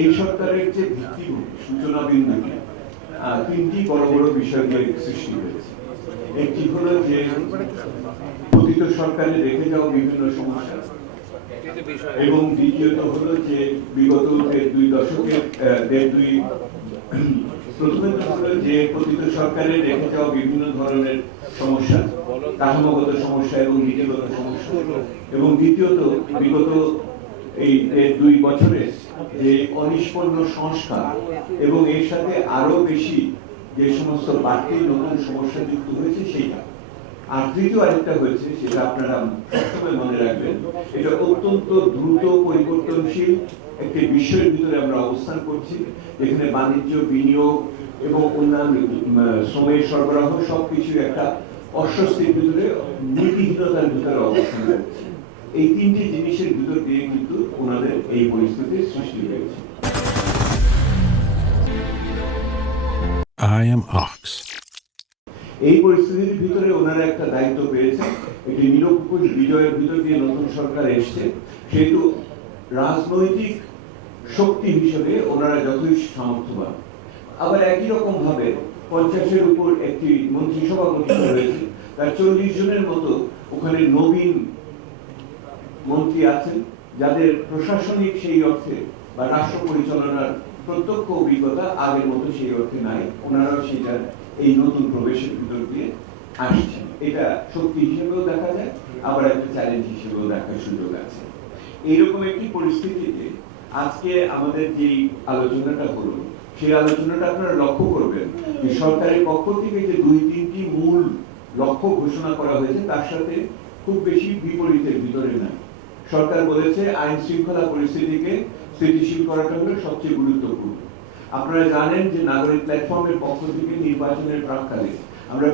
এই সরকারের যে ভিত্তিভূমি সূচনা বিন্দুটি তিনটি বড় বড় বিষয় নিয়ে সৃষ্টি হয়েছে। একটি হলো যে পতিত সরকারে রেখে যাওয়া বিভিন্ন সমস্যা, এবং দ্বিতীয়ত হলো যে বিগত দুই দশকের প্রথমত হলো যে পতিত সরকারে রেখে যাওয়া বিভিন্ন ধরনের সমস্যা, কাঠামোগত সমস্যা এবং নীতিগত সমস্যা, এবং দ্বিতীয়ত বিগত এই 2 বছরে যে অনিষ্পন্ন সংস্কার এবং এর সাথে আরো বেশি যে সমস্ত বাড়তি নতুন সমস্যা যুক্ত হয়েছে সেইটা। আর তৃতীয় আরেকটা হয়েছে, সেটা আপনারা সবসময় মনে রাখবেন, এটা অত্যন্ত দ্রুত পরিবর্তনশীল একটি বিশ্বের ভিতরে আমরা অবস্থান করছি, যেখানে বাণিজ্য, বিনিয়োগ এবং অন্যান্য শ্রমের সরবরাহ সবকিছু একটা অস্বস্তির ভিতরে, নীতিহীনতার ভিতরে অবস্থান করছে। এই তিনটি জিনিসের ভিতর দিয়ে কিন্তু ওনাদের এই পরিস্থিতির সৃষ্টি হয়েছে। I am Ox. এই পরিস্থিতির ভিতরে ওনারা একটা দায়িত্ব পেয়েছেন, একটি নিরঙ্কুশ বিজয়ের ভিতর দিয়ে নতুন সরকার এসছে, সেহেতু রাজনৈতিক শক্তি হিসেবে ওনারা যথেষ্ট সামর্থ্যবান। আবার একই রকম ভাবে 50-এর উপর একটি মন্ত্রিসভা গঠিত হয়েছে, তার 40 জনের মতো ওখানে নবীন মন্ত্রী আছেন, যাদের প্রশাসনিক সেই অর্থে বা রাষ্ট্র পরিচালনার প্রত্যক্ষ অভিজ্ঞতা আগের মতো সেই অর্থে নাই। ওনারাও সেটা এই নতুন প্রবেশের ভিতর দিয়ে আসছেন। এটা শক্তি হিসেবেও দেখা যায়, আবার একটা চ্যালেঞ্জ হিসেবেও দেখার সুযোগ আছে। এইরকম একটি পরিস্থিতিতে আজকে আমাদের যে আলোচনাটা হলো, সেই আলোচনাটা আপনারা লক্ষ্য করবেন যে সরকারের পক্ষ থেকে যে 2-3টি মূল লক্ষ্য ঘোষণা করা হয়েছে, তার সাথে খুব বেশি বিপরীতের ভিতরে নাই। সরকার বলেছে আইন শৃঙ্খলা পরিস্থিতিকে স্থিতিশীল করাটা হলো সবচেয়ে গুরুত্বপূর্ণ। আপনারা জানেন যে নাগরিক প্ল্যাটফর্মের পক্ষ থেকে নির্বাচনের প্রাক্কালে আমরা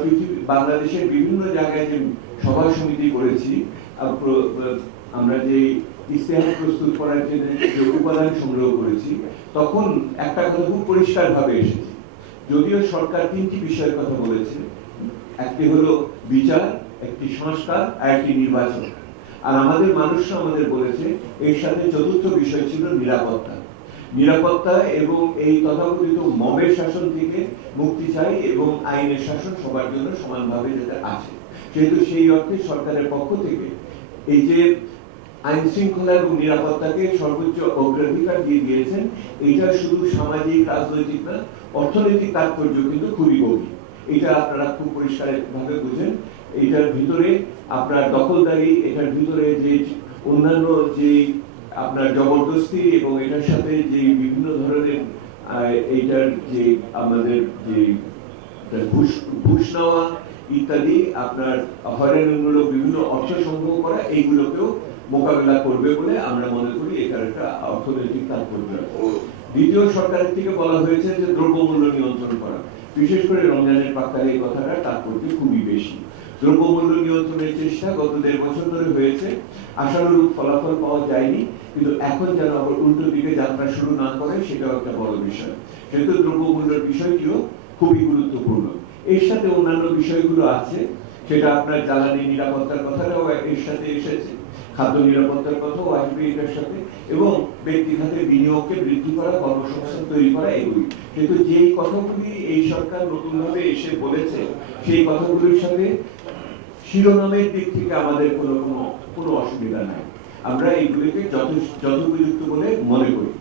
বাংলাদেশের বিভিন্ন জায়গায় যে সভা সমিতি করেছি, আমরা যে ইস্তেহার প্রস্তুত করার জন্য যে উপাদান সংগ্রহ করেছি, তখন একটা কথা খুব পরিষ্কার ভাবে এসেছে। যদিও সরকার 3টি বিষয়ের কথা বলেছে, একটি হলো বিচার, একটি সংস্কার আর একটি নির্বাচন। আর আমাদের মানুষরা আমাদের বলেছে এর সাথে চতুর্থ বিষয় ছিল নিরাপত্তা। নিরাপত্তা এবং এই তথাকথিত মবের শাসন থেকে মুক্তি চাই, এবং আইনের শাসন সবার জন্য সমানভাবে যাতে আছে। যেহেতু সেই অর্থে সরকারের পক্ষ থেকে এই যে আইন শৃঙ্খলা এবং নিরাপত্তাকে সর্বোচ্চ অগ্রাধিকার দিয়ে দিয়েছেন, এটা শুধু সামাজিক রাজনৈতিক না, অর্থনৈতিক তাৎপর্য কিন্তু খুবই গভীর। এটা আপনারা খুব পরিষ্কার ভাবে বুঝেন। এটার ভিতরে আপনার দখলদারি, এটার ভিতরে যে অন্যান্য যে আপনার জবরদস্তি, এবং এটার সাথে যে বিভিন্ন ধরনের এইটার যে আমাদের যে ঘুষ নেওয়া ইত্যাদি, আপনার হয়রানিমূলক বিভিন্ন অর্থ সংগ্রহ করা, এইগুলোকেও মোকাবেলা করবে বলে আমরা মনে করি। এটার একটা অর্থনৈতিক তাৎপর্য। দ্বিতীয় সরকারের থেকে বলা হয়েছে যে দ্রব্যমূল্য নিয়ন্ত্রণ করা, বিশেষ করে রমজানের প্রাক্কালে এই কথাটা তাৎপর্য খুবই বেশি। দ্রব্যমূল্য নিয়ন্ত্রণের চেষ্টা গত 1.5 বছর ধরে হয়েছে, আশানুরূপ ফলাফল পাওয়া যায়নি, কিন্তু এখন যেন আবার উল্টো দিকে যাত্রা শুরু না করে, সেটাও একটা বড় বিষয়। সেহেতু দ্রব্যমূল্যের বিষয়টিও খুবই গুরুত্বপূর্ণ। এর সাথে অন্যান্য বিষয়গুলো আছে, সেটা আপনার জ্বালানি নিরাপত্তার কথাটাও এর সাথে এসেছে, খাদ্য নিরাপত্তার কথাও আসবে এটার সাথে, এবং ব্যক্তি খাতে বিনিয়োগকে বৃদ্ধি করা, কর্মসংস্থান তৈরি করা, এগুলি। কিন্তু যেই কথাগুলি এই সরকার নতুনভাবে এসে বলেছে, সেই কথাগুলির সাথে শিরোনামের দিক থেকে আমাদের কোনো অসুবিধা নাই। আমরা এইগুলিকে যথোপযুক্ত বলে মনে করি।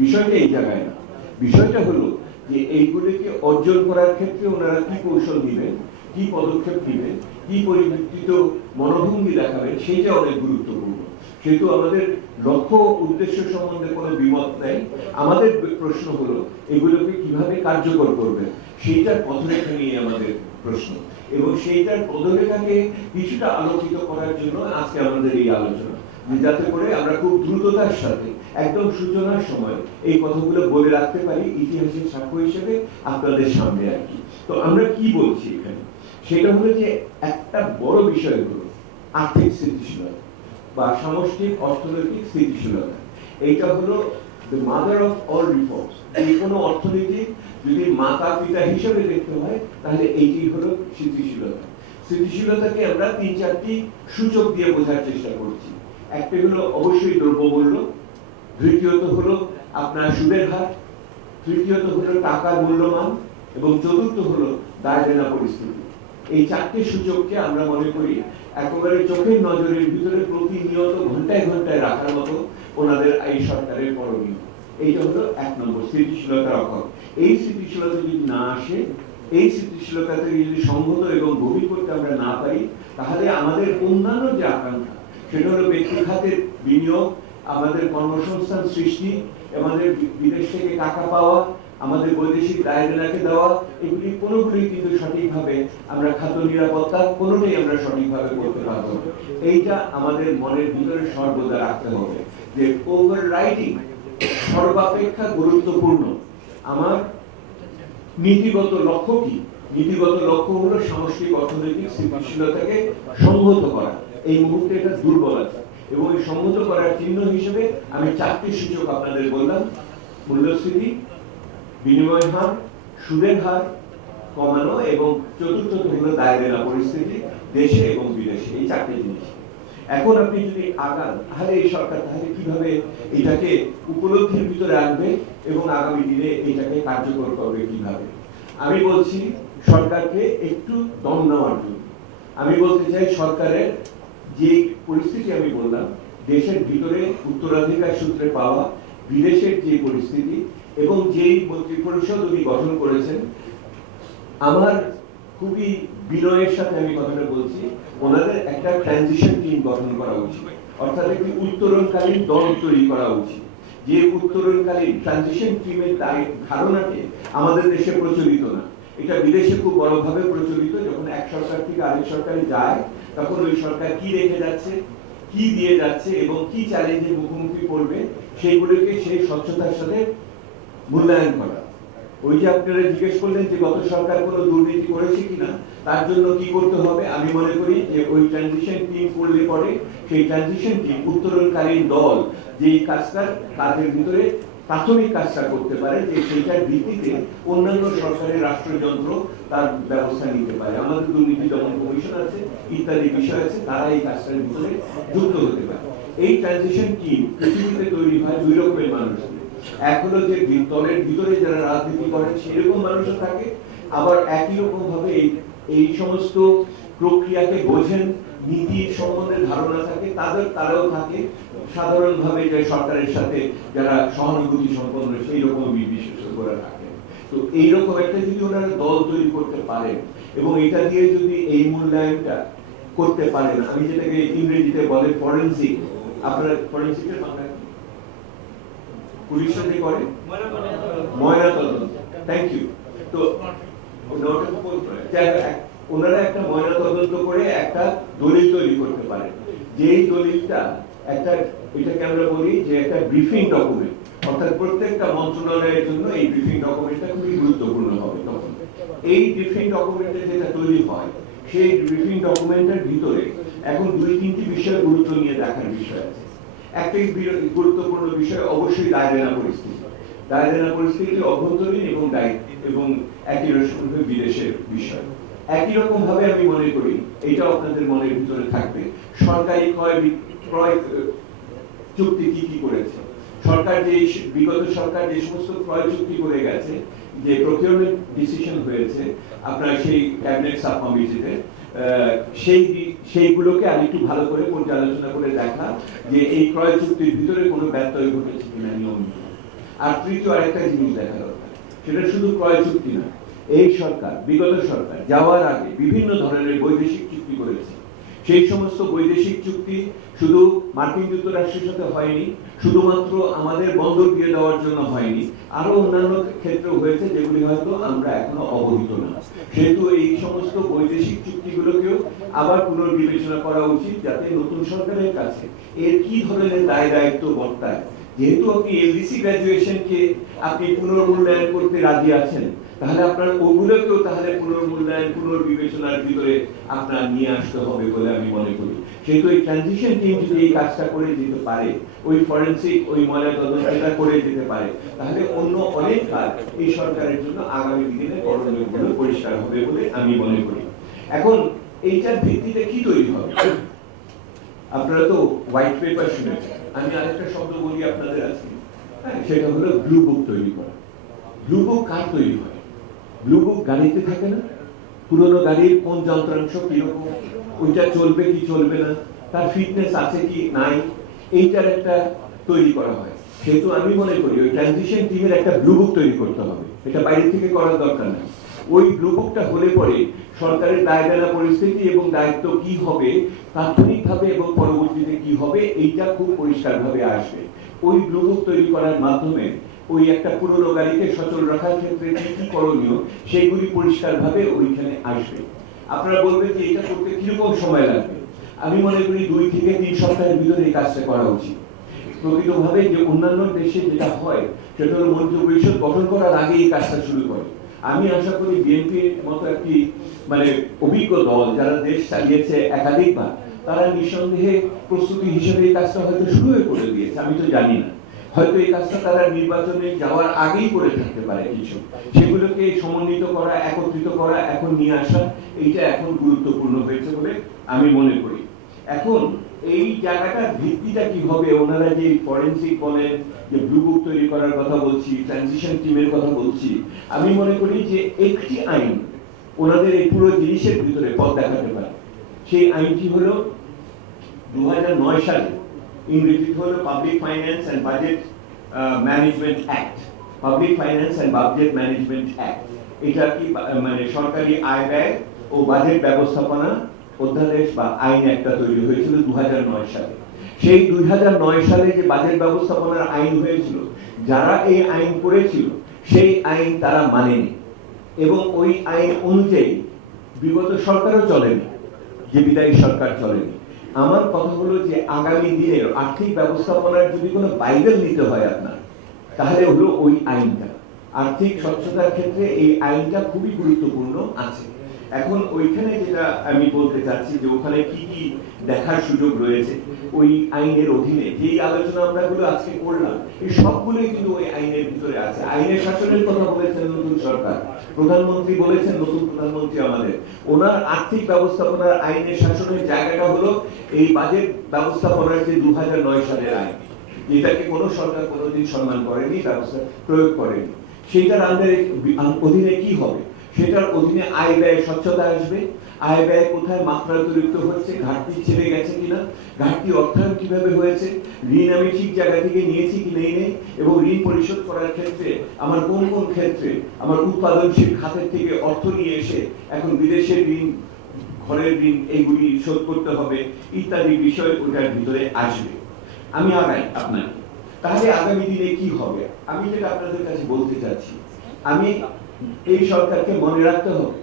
বিষয়টা এই জায়গায় না, বিষয়টা হলো যে এইগুলিকে অর্জন করার ক্ষেত্রে ওনারা কি কৌশল দিবেন, কি পদক্ষেপ দিবেন, কি পরিবর্তিত মনোভঙ্গি দেখাবেন, সেইটা অনেক গুরুত্বপূর্ণ। সেহেতু আমাদের লক্ষ্য উদ্দেশ্য সম্বন্ধে কোনো বিমত নেই। আমাদের প্রশ্ন হলো এগুলোকে কিভাবে কার্যকর করবেন, সেইটার পথরেখা নিয়ে আমাদের প্রশ্ন, এবং সেইটার পদরেখাকে কিছুটা আলোকিত করার জন্য আজকে আমাদের এই আলোচনা, যাতে করে আমরা খুব দ্রুততার সাথে একদম সূচনার সময় এই কথাগুলো বলে রাখতে পারি ইতিহাসের সাক্ষ্য হিসেবে আপনাদের সামনে আর কি। তো আমরা কি বলছি এখানে, সেটা হলো যে একটা বড় বিষয় হলো আর্থিক স্থিতিশীলতা বা সামষ্টিক অর্থনৈতিক স্থিতিশীলতা। এইটা হলো the mother of all reforms। এই কোনো অর্থনীতি যদি মাতা পিতা হিসেবে দেখতে হয়, তাহলে এইটি হলো স্থিতিশীলতা। স্থিতিশীলতাকে আমরা 3-4টি সূচক দিয়ে বোঝার চেষ্টা করছি। একটা হলো অবশ্যই দ্রব্যমূল্য, দ্বিতীয়ত হলো আপনার সুদের হার, তৃতীয়ত হলো টাকার মূল্যমান এবং চতুর্থ হলো দায় দেনা পরিস্থিতি। এই চারটি সূচককে আমরা মনে করি একেবারে চোখের নজরের ভিতরে প্রতিনিয়ত ঘন্টায় ঘন্টায় রাখার মতো ওনাদের এই সরকারের করণীয়। এইটা হলো 1 নম্বর, স্থিতিশীলতার অভাব। এই স্থিতিশীলতা যদি না আসে, এই স্থিতিশীলতাকে যদি সংহত এবং গভীর করতে আমরা না পারি, তাহলে আমাদের অন্যান্য যে আকাঙ্ক্ষা, সেটা হলো ব্যক্তি খাতের বিনিয়োগ, আমাদের কর্মসংস্থান সৃষ্টি, আমাদের বিদেশ থেকে টাকা পাওয়া, আমাদের বৈদেশিক দায় দেনাকে দেওয়া, এগুলি কোনোগুলি কিন্তু সঠিকভাবে আমরা খাদ্য নিরাপত্তা কোনোটাই আমরা সঠিকভাবে করতে পারবো না। এইটা আমাদের মনের ভিতরে সর্বদা রাখতে হবে যে ওভাররাইডিং সর্বাপেক্ষা গুরুত্বপূর্ণ আমার নীতিগত লক্ষ্য কি? নীতিগত লক্ষ্য হলো সামষ্টিক অর্থনৈতিক স্থিতিশীলতাকে সংহত করা। এই মুহূর্তে এটা দুর্বলতা, এবং এই সংহত করার চিহ্ন হিসেবে আমি 4টি সূচক আপনাদের বললাম: মূল্যস্ফীতি, বিনিময় হার, সুদের হার কমানো, এবং চতুর্থত হলো দায় দেনা পরিস্থিতি দেশে এবং বিদেশে। এই 4টি জিনিস। এখন আপনি যদি আগান, তাহলে এই সরকার তাহলে কিভাবে এটাকে উপলব্ধির ভিতরে আনবে এবং আগামী দিনে এটাকে কার্যকর করবে কিভাবে? আমি বলছি সরকারকে একটু দম নেওয়ার জন্য। আমি বলতে চাই সরকারের যে পরিস্থিতি আমি বললাম, দেশের ভিতরে উত্তরাধিকার সূত্রে পাওয়া, বিদেশের যে পরিস্থিতি, এবং যেই মন্ত্রী পরিষদ উনি গঠন করেছেন, আমার খুবই বিনয়ের সাথে আমি কথাটা বলছি, ওনাদের একটা ট্রানজিশন টিম গঠন করা উচিত, অর্থাৎ একটি উত্তরণকালীন দল তৈরি করা উচিত। যে উত্তরণকালীন ট্রানজিশন টিমের ধারণাটি আমাদের দেশে প্রচলিত না, এটা বিদেশে খুব বড়ভাবে প্রচলিত। যখন এক সরকার থেকে আরেক সরকারে যায়, তখন ওই সরকার কি রেখে যাচ্ছে, কি দিয়ে যাচ্ছে এবং কি চ্যালেঞ্জের মুখোমুখি পড়বে, সেইগুলোকে সেই স্বচ্ছতার সাথে মূল্যায়ন করা। ওই যে আপনারা জিজ্ঞেস করলেন যে গত সরকার কোনো দুর্নীতি করেছে কিনা, তার জন্য কি করতে হবে? আমি মনে করি যে ওই ট্রানজিশন টিম করলে পরে সেই ট্রানজিশন টিম, উত্তরণকালীন দল, যে কাজের ভিতরে প্রাথমিক কাজটা করতে পারে, যে সেইটার ভিত্তিতে অন্যান্য সরকারের রাষ্ট্রযন্ত্র তার ব্যবস্থা নিতে পারে। আমাদের দুর্নীতি দমন কমিশন আছে, ইত্যাদি বিষয় আছে, তারা এই কাজটার ভিতরে যুক্ত হতে পারে। এই ট্রানজিশন টিম পৃথিবীতে তৈরি হয় 2 রকমের মানুষ। এক হলো যে দলের ভিতরে যারা রাজনীতি করেন সেরকম মানুষও থাকে, আবার একই রকম ভাবে এই সমস্ত প্রক্রিয়াকে বোঝেন, নীতির সম্বন্ধে ধারণা থাকে, তারাও থাকে সাধারণভাবে যে সরকারের সাথে যারা সহানুভূতি সম্পন্ন সেই রকম বিশেষজ্ঞরা থাকে। তো এইরকম একটা যদি ওনারা দল তৈরি করতে পারেন এবং এটা দিয়ে যদি এই মূল্যায়নটা করতে পারেন, আমি যেটাকে ইংরেজিতে বলে ফরেনসিক, আপনারা ফরেনসিকের বাংলা পুলিশ যে করে ময়না তদন্ত, থ্যাংক ইউ। তো ওনারা একটা ময়না তদন্ত করে একটা দলিল তৈরি করতে পারে, যেই দলিলটা একটা, এটাকে আমরা বলি যে একটা ব্রিফিং ডকুমেন্ট, অর্থাৎ প্রত্যেকটা মন্ত্রণালয়ের জন্য এই ব্রিফিং ডকুমেন্টটা খুবই গুরুত্বপূর্ণ হবে। তখন এই ব্রিফিং ডকুমেন্টে যেটা তৈরি হয়, সেই ব্রিফিং ডকুমেন্টের ভিতরে এখন 2-3টি বিষয় গুরুত্ব নিয়ে দেখার বিষয় আছে। একটি গুরুত্বপূর্ণ বিষয় অবশ্যই দায় দেনা পরিস্থিতি। দায় দেনা পরিস্থিতি অভ্যন্তরীণ এবং একই রকম বিদেশের বিষয়। একই রকম ভাবে আমি মনে করি এটা আপনাদের মনের ভিতরে থাকবে, সরকারি ক্রয় চুক্তি কি কি করেছে সরকার, যে বিগত সরকার যে সমস্ত ক্রয় চুক্তি করে গেছে, যে প্রকিউরমেন্ট ডিসিশন হয়েছে আপনার সেই ক্যাবিনেট সাব কমিটিতে, সেইগুলোকে আরেকটু ভালো করে পর্যালোচনা করে দেখা যে এই ক্রয় চুক্তির ভিতরে কোনো ব্যত্যয় ঘটেছে কিনা নিয়ম। আর তৃতীয় আরেকটা জিনিস দেখা দরকার, সেটা শুধু ক্রয় চুক্তি না, এই সরকার, বিগত সরকার যাওয়ার আগে বিভিন্ন ধরনের বৈদেশিক চুক্তি করেছে। সেই সমস্ত বৈদেশিক চুক্তি শুধু মার্কিন যুক্তরাষ্ট্রের সাথে হয়নি, শুধুমাত্র আমাদের বন্দর দিয়ে দেওয়ার জন্য হয়নি, আরো অন্যান্য ক্ষেত্রে হয়েছে যেগুলি হয়তো আমরা এখনো অবহিত না। সেহেতু এই সমস্ত বৈদেশিক চুক্তিগুলোকেও আবার পুনর্বিবেচনা করা উচিত, যাতে নতুন সরকারের কাছে এর কি ধরনের দায় দায়িত্ব বর্তায়। যেহেতু আপনি এলডিসি গ্রাজুয়েশনকে আপনি পুনর্মূল্যায়ন করতে রাজি আছেন, তাহলে আপনার ওগুলোকেও তাহলে পুনর্মূল্যায়ন, পুনর্বিবেচনার ভিতরে আপনার নিয়ে আসতে হবে বলে আমি মনে করি। সেহেতু এই ট্রানজিশন টিম যদি এই কাজটা করে যেতে পারে, ওই ফরেনসিক, ওই ময়না তদন্তটা করে যেতে পারে, তাহলে অন্য অনেক কাজ এই সরকারের জন্য আগামী দিনে করণীয়গুলো পরিষ্কার হবে বলে আমি মনে করি। এখন এইটার ভিত্তিতে কি তৈরি হবে? আপনারা তো হোয়াইট পেপার শুনেছেন, আমি আরেকটা শব্দ বলি আপনাদের আছে, সেটা হলো ব্লু বুক তৈরি করা। ব্লু বুক কার তৈরি হয়? ব্লু বুক গাড়িতে থাকে না? পুরোনো গাড়ির কোন যন্ত্রাংশ কিরকম, ওইটা চলবে কি চলবে না, তার ফিটনেস আছে কি নাই, এইটার একটা তৈরি করা হয়। সেহেতু আমি মনে করি ওই ট্রানজিশন টিমের একটা ব্লু বুক তৈরি করতে হবে, এটা বাইরে থেকে করার দরকার নেই। ওই ব্লু বুকটা হলে পরে সরকারের দায়দায়িত্ব পরিস্থিতি এবং দায়িত্ব কি হবে তাৎক্ষণিকভাবে এবং পরবর্তীতে কি হবে এইটা খুব পরিষ্কারভাবে আসবে। ওই ব্লু বুক তৈরি করার মাধ্যমে ওই একটা পুরোনো গাড়িকে সচল রাখার ক্ষেত্রে কি কি করণীয় সেইগুলি পরিষ্কারভাবে ওইখানে আসবে। আপনারা বলবেন যে এটা করতে কিরকম সময় লাগবে? আমি মনে করি 2 থেকে 3 সপ্তাহের ভিতরে এই কাজটা করা উচিত। প্রকৃতভাবে যে অন্যান্য দেশে যেটা হয় সেটা হলো মন্ত্রী পরিষদ গঠন করার আগে এই কাজটা শুরু করে। আমি আশা করি বিএনপির মতো একটি মানে অভিজ্ঞ দল যারা দেশ চালিয়েছে একাধিকবার, তারা নিঃসন্দেহে প্রস্তুতি হিসেবে এই কাজটা হয়তো শুরু করে দিয়েছে, আমি তো জানি না। হয়তো এই কাজটা তারা নির্বাচনে যাওয়ার আগেই করে থাকতে পারে কিছু, সেগুলোকে সমন্বিত করা, একত্রিত করা, এখন নিয়ে আসা, এইটা এখন গুরুত্বপূর্ণ হয়েছে বলে আমি মনে করি। এখন এই জায়গাটার ভিত্তিটা কি হবে? ওনারা যে ফরেনসিক বলেন, যে ব্লু বুক তৈরি করার কথা বলছি, ট্রানজিশন টিমের কথা বলছি, আমি মনে করি যে একটি আইন ওনাদের এই পুরো জিনিসের ভিতরে পথ দেখাতে পারে। সেই আইনটি হলো 2009 সালে, ইংরেজিতে হলো Public Finance and Budget Management Act, Public Finance and Budget Management Act. এটা কি মানে সরকারি আয় ব্যয় ও বাজেট ব্যবস্থাপনা অধ্যাদেশ বা আইন একটা তৈরি হয়েছিল 2009 সালে। সেই 2009 সালে যে বাজেট ব্যবস্থাপনার আইন হয়েছিল, যারা এই আইন করেছিল সেই আইন তারা মানেনি এবং ওই আইন অনুযায়ী বিগত সরকারও চলেনি, যে বিদায়ী সরকার চলেনি। আমার কথা হলো যে আগামী দিনের আর্থিক ব্যবস্থাপনার যদি কোনো বাইবেল নিতে হয় আপনার, তাহলে হলো ওই আইনটা। আর্থিক স্বচ্ছতার ক্ষেত্রে এই আইনটা খুবই গুরুত্বপূর্ণ আছে। এখন ওইখানে যেটা আমি বলতে চাচ্ছি যে ওখানে কি কি দেখার সুযোগ রয়েছে ওই আইনের অধীনে, যেই আলোচনা আমরা গুলো আজকে করলাম, এই সবগুলোই কিন্তু ওই আইনের ভিতরে আছে। আইনের শাসনের কথা বলেছেন নতুন সরকার, প্রধানমন্ত্রী বলেছেন, নতুন প্রধানমন্ত্রী আমাদের, ওনার আর্থিক ব্যবস্থাপনার আইনের শাসনের জায়গাটা হলো এই বাজেট ব্যবস্থাপনার যে 2009 সালের আইন, যেটাকে কোনো সরকার কোনোদিন সম্মান করেনি, ব্যবস্থা প্রয়োগ করেনি। সেইটার অধীনে কি হবে? সেটার অধীনে আয় ব্যয় স্বচ্ছতা আসবে। আয় ব্যয় কোথায় মাত্রাতিরিক্ত হচ্ছে, ঘাটতি ছেড়ে গেছে কিনা, ঘাটতি অর্থায়ন কিভাবে হয়েছে, ঋণ আমি ঠিক জায়গা থেকে নিয়েছি কি নেই, এবং ঋণ পরিশোধ করার ক্ষেত্রে আমার কোন কোন ক্ষেত্রে আমার উৎপাদনশীল খাতের থেকে অর্থ নিয়ে এসে এখন বিদেশের ঋণ, ঘরের ঋণ, এইগুলি শোধ করতে হবে ইত্যাদি বিষয় ওটার ভিতরে আসবে। আমি আগাই আপনাকে, তাহলে আগামী দিনে কি হবে? আমি যেটা আপনাদের কাছে বলতে চাচ্ছি, আমি এই সরকারকে মনে রাখতে হবে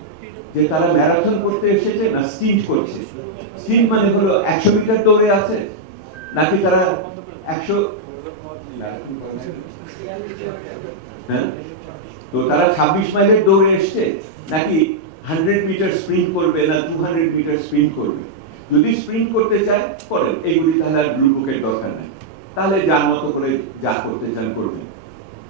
যে তারা ম্যারাথন করতে এসেছে না স্প্রিন্ট করছে। স্প্রিন্ট মানে হলো 100 মিটার দৌড়ে আছে, নাকি তারা 100, হ্যাঁ, তো তারা 26 মাইলের দৌড়ে এসছে, নাকি 100 মিটার স্প্রিন্ট করবে, না 200 মিটার স্প্রিন্ট করবে? যদি স্প্রিন্ট করতে চায় করেন, এইগুলি তাহলে আর ব্লু বুকের দরকার নেই, তাহলে যার মতো করে যা করতে চান করবেন,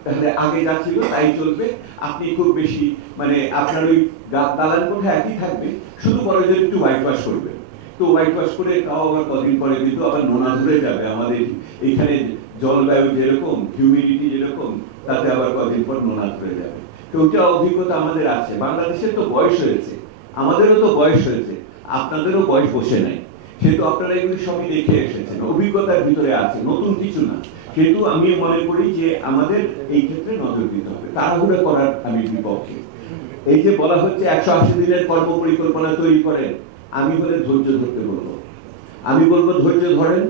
তাহলে আগে যা ছিল তাই চলবে। আপনি খুব বেশি মানে আপনার ওই দালান কোঠা একই থাকবে, শুধু বড় যে একটু হোয়াইট ওয়াশ করবে। তো হোয়াইট ওয়াশ করে তাও আবার কদিন পরে কিন্তু আবার নোনা ধরে যাবে। আমাদের এইখানে জলবায়ু যেরকম, হিউমিডিটি যেরকম, তাতে আবার কদিন পর নোনা ধরে যাবে। তো ওইটা অভিজ্ঞতা আমাদের আছে। বাংলাদেশের তো বয়স হয়েছে, আমাদেরও তো বয়স হয়েছে, আপনাদেরও বয়স বসে নাই, সেহেতু আপনারা এগুলি সবই দেখে এসেছেন, অভিজ্ঞতার ভিতরে আছে, নতুন কিছু না। কিন্তু আমি মনে করি যে আমাদের এই ক্ষেত্রে নজর দিতে হবে, তাড়াহুড়ো করার আমি বিপক্ষে। এই যে বলা হচ্ছে 180 দিনের কর্ম পরিকল্পনা তৈরি করেন, আমি বলে ধৈর্য ধরতে বলবো। আমি বলবো ধৈর্য ধরেন,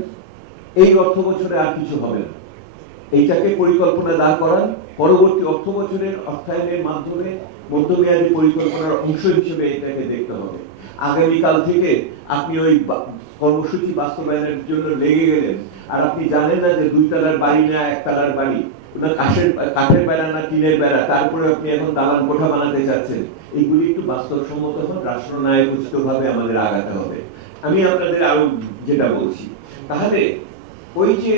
এই অর্থ বছরে আর কিছু হবে না, এইটাকে পরিকল্পনা দাঁড় করান, পরবর্তী অর্থ বছরের অর্থায়নের মাধ্যমে মধ্যমেয়াদী পরিকল্পনার অংশ হিসেবে এটাকে দেখতে হবে। আগামীকাল থেকে আপনি ওই কর্মসূচি বাস্তবায়নের জন্য লেগে গেলেন, আর আপনি জানেন না যে 2 তলার বাড়ি না 1 তলার বাড়ি, না কাঠের বেড়া না টিনের বেড়া, তারপরে আপনি এখন দালান কোঠা বানাতে চাচ্ছেন। এইগুলি একটু বাস্তবসম্মত হন, রাষ্ট্রনায়ক উচিতভাবে আমাদের আগাতে হবে। আমি আপনাদের আরো যেটা বলছি, তাহলে ওই যে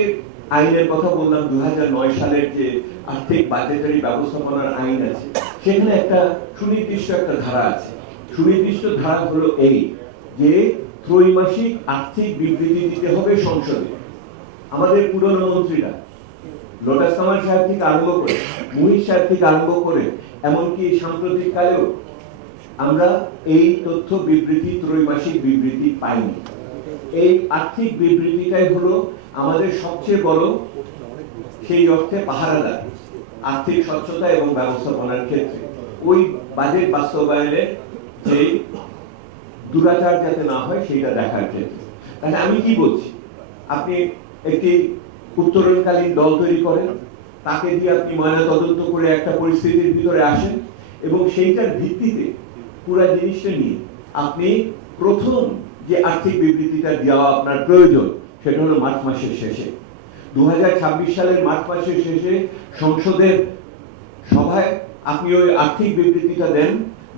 আইনের কথা বললাম, 2009 সালের যে আর্থিক বাজেটারি ব্যবস্থাপনার আইন আছে, সেখানে একটা সুনির্দিষ্ট একটা ধারা আছে। সুনির্দিষ্ট ধারা হলো এই যে ত্রৈমাসিক আর্থিক বিবৃতি দিতে হবে সংসদে। আমাদের পুরনো মন্ত্রীরা লোটাস কামাল সাহেব থেকে আরম্ভ করে, মুহিত সাহেব থেকে আরম্ভ করে, এমনকি সাম্প্রতিক কালেও আমরা এই তথ্য বিবৃতি, ত্রৈমাসিক বিবৃতি পাইনি। এই আর্থিক বিবৃতিটাই হলো আমাদের সবচেয়ে বড় সেই অর্থে পাহারাদার আর্থিক স্বচ্ছতা এবং ব্যবস্থাপনার ক্ষেত্রে। ওই বাজেট বাস্তবায়নের যে দুরাচার যাতে না হয় সেটা দেখার ক্ষেত্রে। তাহলে আমি কি বলছি, আপনি একটি উত্তরণকালীন দল তৈরি করেন, তাকে দিয়ে আপনি ময়না তদন্ত করে একটা পরিস্থিতির ভিতরে আসেন এবং সেইটার ভিত্তিতে পুরো জিনিসটা নিয়ে আপনি প্রথম যে আর্থিক বিবৃতিটা দেওয়া আপনার প্রয়োজন সেটা হলো মার্চ মাসের শেষে। 2026 সালের মার্চ মাসের শেষে সংসদের সভায় আপনি ওই আর্থিক বিবৃতিটা দেন,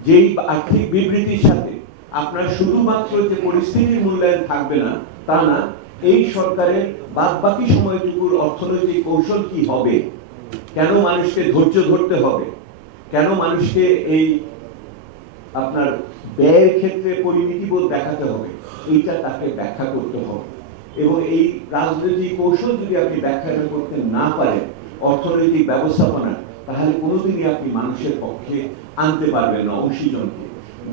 যেই আর্থিক বিবৃতির সাথে আপনার শুধুমাত্র যে পরিস্থিতির মূল্যায়ন থাকবে না তা না, এই সরকারের বাদবাকি সময়টুকুর অর্থনৈতিক কৌশল কি হবে, কেন মানুষকে ধৈর্য ধরতে হবে, কেন মানুষকে এই আপনার ব্যয়ের ক্ষেত্রে পরিমিতিবোধ দেখাতে হবে, এইটা তাকে ব্যাখ্যা করতে হবে। এবং এই রাজনৈতিক কৌশল যদি আপনি ব্যাখ্যা করতে না পারেন অর্থনৈতিক ব্যবস্থাপনা, তাহলে কোনোদিনই আপনি মানুষের পক্ষে আনতে পারবেন না অংশীজনকে।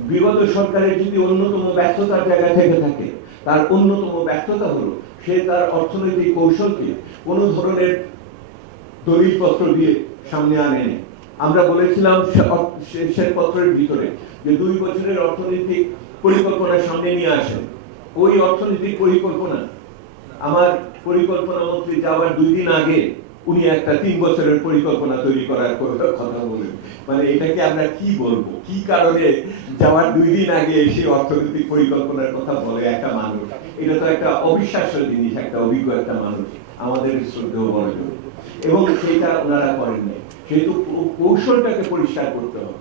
বিগত সরকারের যদি অন্যতম ব্যর্থতার জায়গা থেকে থাকে, তার অন্যতম ব্যর্থতা হলো সে তার অর্থনৈতিক কৌশলকে কোনো ধরনের দলিলপত্র দিয়ে সামনে আনেনি। আমরা বলেছিলাম শ্বেতপত্রের ভিতরে যে 2 বছরের অর্থনৈতিক পরিকল্পনা সামনে নিয়ে আসেন। ওই অর্থনৈতিক পরিকল্পনা, আমার পরিকল্পনা মন্ত্রী যাওয়ার 2 দিন আগে উনি একটা 3 বছরের পরিকল্পনা তৈরি করার কথা বলেন। মানে এটাকে আমরা কি বলবো, কি কারণে যাওয়ার 2 দিন আগে এসে অর্থনৈতিক পরিকল্পনার কথা বলে একটা মানুষ? এটা তো একটা অবিশ্বাস্য জিনিস, একটা অভিজ্ঞ একটা মানুষ, আমাদের শ্রদ্ধেয় বড়জন, এবং সেটা ওনারা করেননি। সেহেতু কৌশলটাকে পরিষ্কার করতে হবে,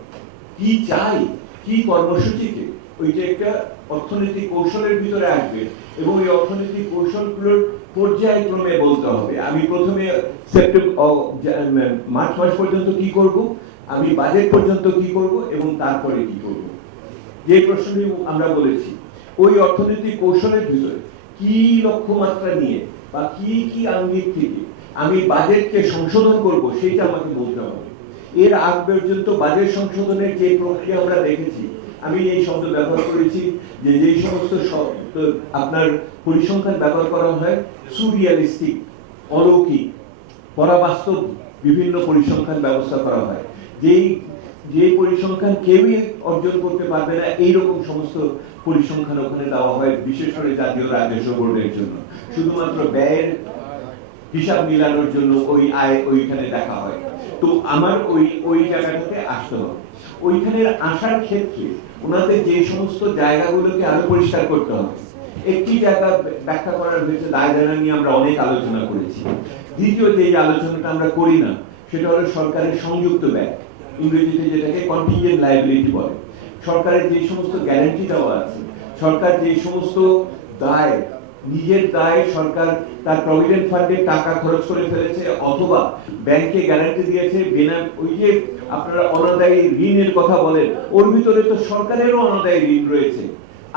কি চাই, কি কর্মসূচিকে ওইটা একটা অর্থনৈতিক কৌশলের ভিতরে আসবে এবং এই অর্থনৈতিক কৌশলগুলোর পর্যায়ক্রমে বলতে হবে। আমি প্রথমে মার্চ মাস পর্যন্ত কি করব, আমি বাজেট পর্যন্ত কি করব এবং তারপরে কি করব। যে প্রশ্নটি আমরা বলেছি, ওই অর্থনৈতিক কৌশলের ভিতরে কি লক্ষ্যমাত্রা নিয়ে বা কি কি আঙ্গিক থেকে আমি বাজেটকে সংশোধন করব সেটা আমাকে বলতে হবে। এর আগ পর্যন্ত বাজেট সংশোধনের যে প্রক্রিয়া আমরা দেখেছি, আমি এই শব্দ ব্যবহার করেছি যে যেই সমস্ত আপনার পরিসংখ্যান ব্যবহার করা হয় সুরিয়ালিস্টিক, অলৌকিক, পরাবাস্তব বিভিন্ন পরিসংখ্যান ব্যবস্থা করা হয়, যে পরিসংখ্যান কেউই অর্জন করতে পারবে না এইরকম সমস্ত পরিসংখ্যান ওখানে দেওয়া হয়, বিশেষ করে জাতীয় রাজস্ব বোর্ডের জন্য শুধুমাত্র ব্যয়ের হিসাব মিলানোর জন্য ওই আয় ওইখানে দেখা হয়। তো আমার ওই জায়গাটাতে আসতে হবে। ওইখানে আসার ক্ষেত্রে ওনাদের যে সমস্ত জায়গাগুলোকে আরো পরিষ্কার করতে হবে। একটি জায়গা ব্যাখ্যা করার হয়েছে দায় দায়িত্ব নিয়ে আমরা অনেক আলোচনা করেছি। দ্বিতীয় যে আলোচনাটা আমরা করি না সেটা হলো সরকারের সংযুক্ত ব্যয়, ইংরেজিতে যেটাকে কন্টিনজেন্ট লায়াবিলিটি বলে। সরকারের যে সমস্ত গ্যারান্টি দেওয়া আছে, সরকার যে সমস্ত দায়, নিজের দায় সরকার তার প্রভিডেন্ট ফান্ডে টাকা খরচ করে ফেলেছে অথবা ব্যাংকে গ্যারান্টি দিয়েছে, ওই যে আপনারা অনাদায়ী ঋণের কথা বলেন, ওর ভিতরে তো সরকারেরও অনাদায়ী ঋণ রয়েছে।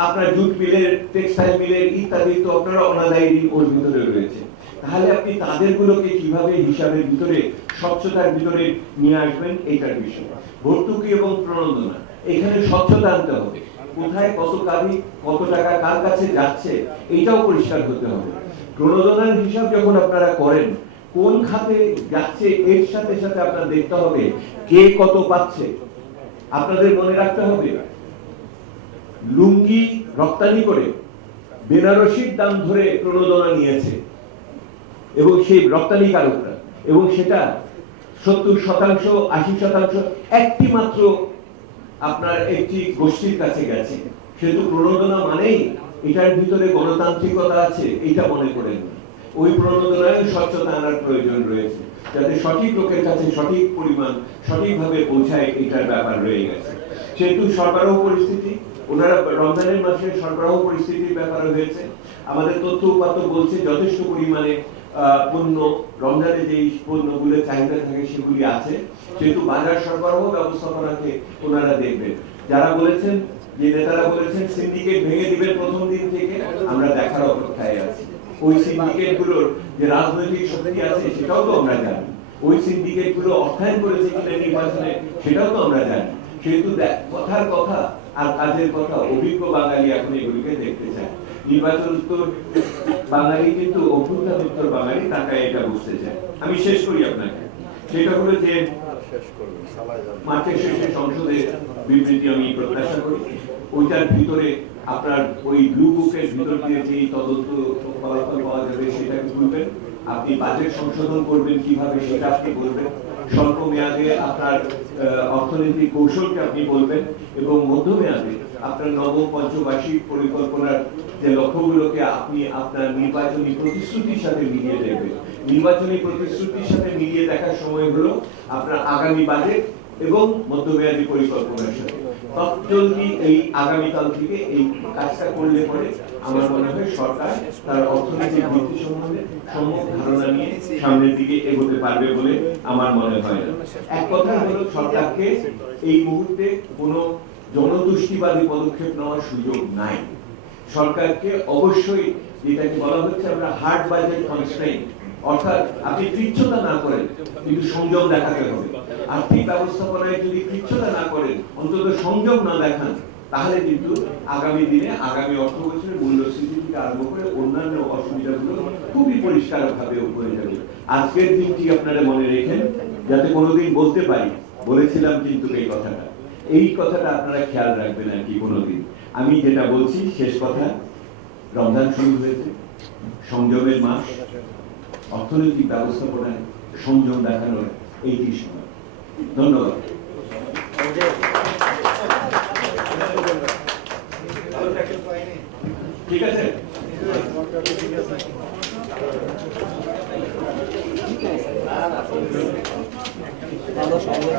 আপনার জুট মিলের, টেক্সটাইল মিলের ইত্যাদি তো আপনারা অনাদায়ী ঋণ ওর ভিতরে রয়েছে। তাহলে আপনি তাদেরগুলোকে কিভাবে হিসাবের ভিতরে, স্বচ্ছতার ভিতরে নিয়ে আসবেন, এইটার বিষয়। ভর্তুকি এবং প্রণোদনা, এখানে স্বচ্ছতা আনতে হবে। কোথায় কত কাজী, কত টাকা কার কাছে যাচ্ছে, এইটাও পরিষ্কার হতে হবে। প্রণোদনার হিসাব যখন আপনারা করেন, কোন খাতে যাচ্ছে এর সাথে সাথে আপনার দেখতে হবে কে কত পাচ্ছে। আপনাদের মনে রাখতে হবে, লুঙ্গি রপ্তানি করে বেনারসির দাম ধরে প্রণোদনা নিয়েছে এবং সেই রপ্তানিকারকরা, এবং সেটা 70%, 80% একটি মাত্র আপনার একটি গোষ্ঠীর কাছে গেছে। সেহেতু প্রণোদনা মানেই এটার ভিতরে গণতান্ত্রিকতা আছে, এটা মনে করেন। ওই প্রণোদনায় স্বচ্ছতা আনার প্রয়োজন রয়েছে, যাতে সঠিক লোকের কাছে সঠিক পরিমাণ সঠিকভাবে পৌঁছায়, এটার ব্যাপার রয়ে গেছে। সেহেতু সরবরাহ পরিস্থিতি, ওনারা রমজানের মাসে সরবরাহ পরিস্থিতির ব্যাপার হয়েছে। আমাদের তথ্য উপাত্ত বলছে যথেষ্ট পরিমাণে পণ্য, রমজানে যে পণ্যগুলোর চাহিদা থাকে সেগুলি আছে। সেহেতু বাজার সরবরাহ ব্যবস্থাপনাকে ওনারা দেখবেন। যারা বলেছেন, যে নেতারা বলেছেন সিন্ডিকেট ভেঙে দিবেন প্রথম দিন থেকে, আমরা দেখার অপেক্ষায় আছি। ওই সিন্ডিকেটগুলোর যে রাজনৈতিক শক্তি আছে সেটাও তো আমরা জানি, ওই সিন্ডিকেটগুলো অর্থায়ন করেছে কিনা নির্বাচনে সেটাও তো আমরা জানি। সেহেতু কথার কথা আর কাজের কথা অভিজ্ঞ বাঙালি এখন এগুলিকে দেখতে চায়। নির্বাচন উত্তর বাঙালি কিন্তু অভ্যুত্থান উত্তর বাঙালি তাকায় এটা বুঝতে চায়। আমি শেষ করি আপনাকে, সেটা হলো যে মার্চের শেষে সংসদে বিবৃতি আমি প্রত্যাশা করি, ওইটার ভিতরে আপনার ওই ব্লু বুকের ভিতর দিয়ে যে তদন্ত ফলাফল পাওয়া যাবে সেটাকে তুলবেন, আপনি বাজেট সংশোধন করবেন কিভাবে সেটা আপনি বলবেন, স্বল্প মেয়াদে আপনার অর্থনৈতিক কৌশলকে আপনি বলবেন, এবং মধ্যমেয়াদে আপনার নবম পঞ্চবার্ষিক পরিকল্পনার যে লক্ষ্যগুলোকে আপনি আপনার নির্বাচনী প্রতিশ্রুতির সাথে মিলিয়ে দেখবেন। নির্বাচনী প্রতিশ্রুতির সাথে মিলিয়ে দেখার সময় হলো আপনার আগামী বাজেট এবং মধ্যমেয়াদী পরিকল্পনার সাথে। তৎজলদি এই আগামীকাল থেকে এই কাজটা করলে পরে আমার মনে হয় সরকার তার অর্থনৈতিক ভিত্তি সম্বন্ধে সম্যক ধারণা নিয়ে সামনের দিকে এগোতে পারবে বলে আমার মনে হয় না। এক কথা হলো সরকারকে এই মুহূর্তে কোনো জনতুষ্টিবাদী পদক্ষেপ নেওয়ার সুযোগ নাই। সরকারকে অবশ্যই যেটাকে বলা হচ্ছে আমরা হার্ড বাজেট কনস্ট্রেইন, অর্থাৎ আপনি কৃচ্ছতা না করেন কিন্তু সংযম দেখাতে হবে। আর্থিক ব্যবস্থাপনায় যদি কৃচ্ছতা না করেন, অন্তত সংযম না দেখান, তাহলে কিন্তু আগামী দিনে আগামী অর্থ বছরের মূল্যস্ফীতি থেকে আরম্ভ করে অন্যান্য অসুবিধাগুলো খুবই পরিষ্কারভাবে উপরে যাবে। আজকের দিনটি আপনারা মনে রেখেন, যাতে কোনোদিন বলতে পারি বলেছিলাম কিন্তু এই কথাটা আপনারা খেয়াল রাখবেন আর কি কোনোদিন। আমি যেটা বলছি শেষ কথা, রমজান শুরু হয়েছে, সংযমের মাস, অর্থনৈতিক ব্যবস্থাপনায় সংযম দেখানোর এইটি সময়। ধন্যবাদ। ঠিক আছে। ভালো সংযম